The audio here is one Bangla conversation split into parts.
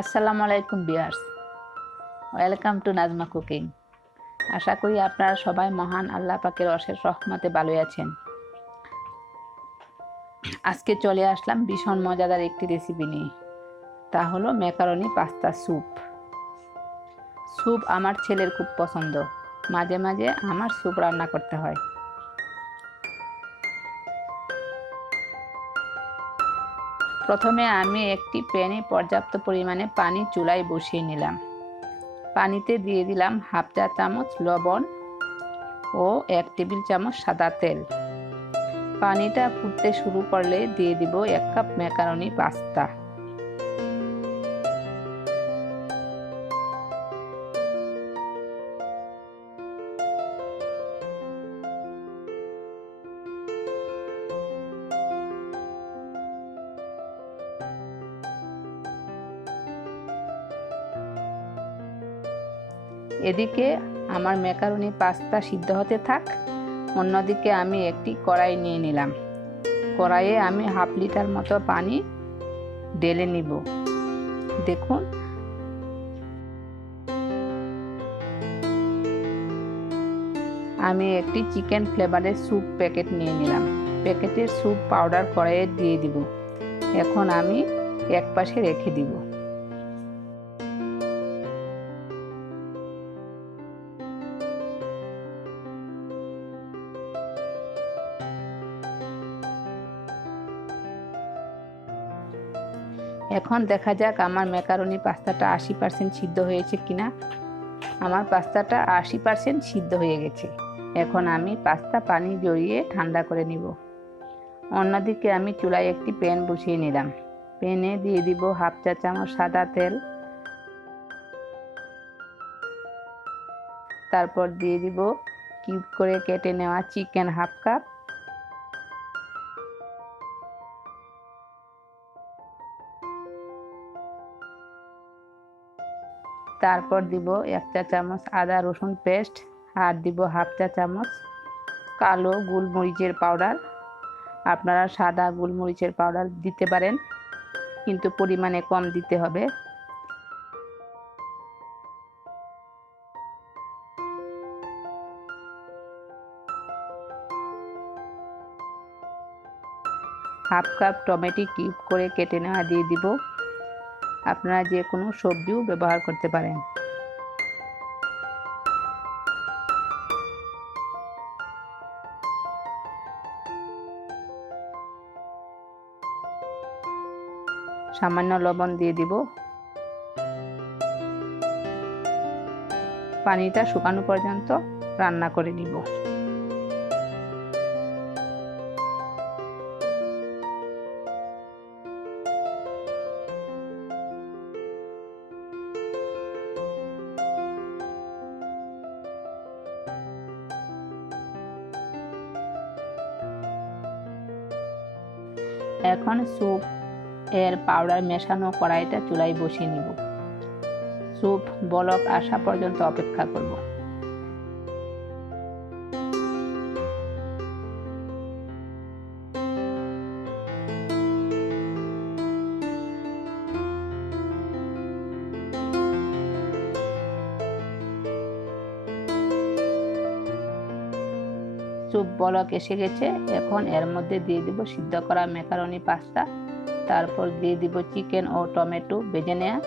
আসসালামু আলাইকুম viewers, welcome to Najma cooking. আশা করি আপনারা সবাই মহান আল্লাহ পাকের অশেষ রহমতে ভালোই আছেন। আজকে চলে আসলাম ভীষণ মজাদার একটি রেসিপি নিয়ে, তা হলো ম্যাকারনি পাস্তা স্যুপ। স্যুপ আমার ছেলের খুব পছন্দ, মাঝে মাঝে আমার স্যুপ রান্না করতে হয়। প্রথমে আমি একটি প্যানে পর্যাপ্ত পরিমাণে পানি চুলায় বসিয়ে নিলাম। পানিতে দিয়ে দিলাম হাফ চা চামচ লবণ ও 1 টেবিল চামচ সাদা তেল। পানিটা ফুটতে শুরু করলে দিয়ে দিব 1 কাপ ম্যাকারনি পাস্তা। এদিকে আমার ম্যাকারনি পাস্তা সিদ্ধ হতে থাক, অন্যদিকে আমি একটি কড়াই নিয়ে নিলাম। কড়াইয়ে আমি হাফ লিটার মতো পানি ঢেলে নিব। দেখুন, আমি একটি চিকেন ফ্লেভারের স্যুপ প্যাকেট নিয়ে নিলাম। প্যাকেটের স্যুপ পাউডার কড়াইয়ে দিয়ে দিব। এখন আমি এক পাশে রেখে দিব। এখন দেখা যাক আমার ম্যাকারনি পাস্তাটা 80% সিদ্ধ হয়েছে কিনা। আমার পাস্তাটা 80% সিদ্ধ হয়ে গেছে। এখন আমি পাস্তা পানি ঝরিয়ে ঠান্ডা করে নিব। অন্যদিকে আমি চুলায় একটি প্যান বসিয়ে নিলাম। প্যানে দিয়ে দিব হাফ চা চামচ সাদা তেল, তারপর দিয়ে দিব কিউব করে কেটে নেওয়া চিকেন হাফ কাপ, তারপর দিব 1 চা চামচ আদা রসুন পেস্ট, আর দিব হাফ চা চামচ কালো গোলমরিচের পাউডার। আপনারা সাদা গোলমরিচের পাউডার দিতে পারেন, কিন্তু পরিমাণে কম দিতে হবে। হাফ কাপ টমেটো কিউব করে কেটে নেওয়া দিয়ে দিব। আপনারা যে কোনো সবজিও ব্যবহার করতে পারেন। সামান্য লবণ দিয়ে দিব। পানিটা শুকানো পর্যন্ত রান্না করে নিব। এখন স্যুপ এর পাউডার মেশানো কড়াইটা চুলায় বসিয়ে নিব। স্যুপ বলক আসা পর্যন্ত অপেক্ষা করব। স্যুপ বলক এসে গেছে। এখন এর মধ্যে দিয়ে দিব সিদ্ধ করা ম্যাকারনি পাস্তা, তারপর দিয়ে দিব চিকেন ও টমেটো ভেজে নেওয়া।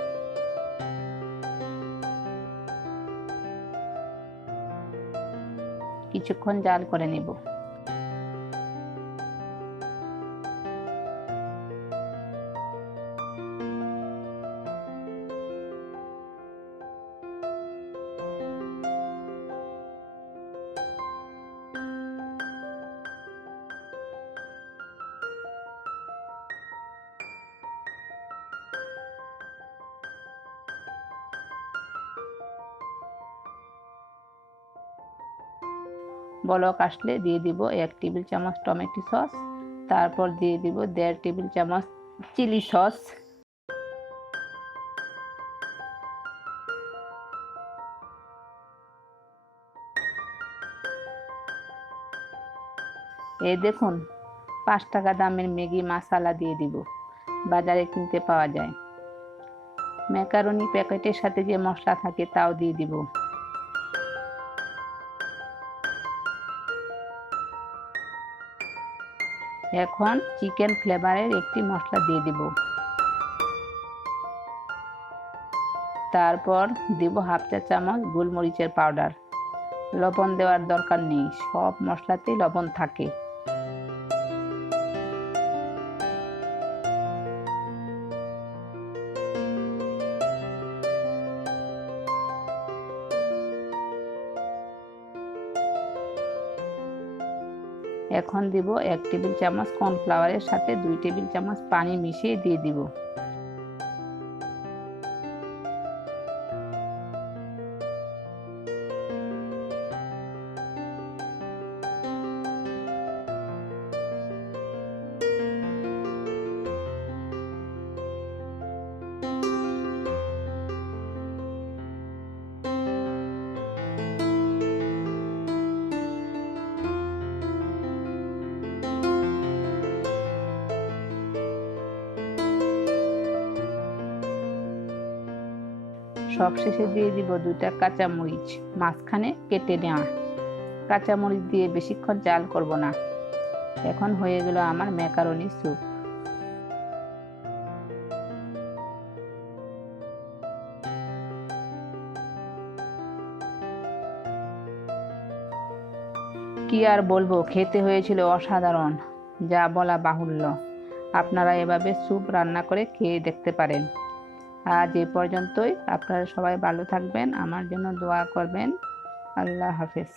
কিছুক্ষণ জাল করে নেব। বলক আসলে দিয়ে দিব 1 টেবিল চামচ টমেটো সস, তারপর দিয়ে দিব 1.5 টেবিল চামচ চিলি সস, এই দেখুন 5 টাকা দামের ম্যাগি মশলা দিয়ে দিব, বাজারে কিনতে পাওয়া যায়। ম্যাকারনি প্যাকেটের সাথে যে মশলা থাকে তাও দিয়ে দিব। এখন চিকেন ফ্লেভারের একটি মশলা দিয়ে দিব। তারপর দিব হাফ চা চামচ গোলমরিচের পাউডার। লবণ দেওয়ার দরকার নেই, সব মশলাতেই লবণ থাকে। এখন দিব 1 টেবিল চামচ কর্নফ্লাওয়ারের সাথে 2 টেবিল চামচ পানি মিশিয়ে দিয়ে দিব। সবশেষে দিয়ে দিব 2টা কাঁচামরিচ মাঝখানে কেটে নেওয়া। কাঁচামরিচ দিয়ে বেশিক্ষণ জাল করব না। এখন হয়ে গেল আমার ম্যাকারনি স্যুপ। কি আর বলবো, খেতে হয়েছিল অসাধারণ, যা বলা বাহুল্য। আপনারা এভাবে স্যুপ রান্না করে খেয়ে দেখতে পারেন। আজ এ পর্যন্তই। আপনারা সবাই ভালো থাকবেন, আমার জন্য দোয়া করবেন। আল্লাহ হাফেজ।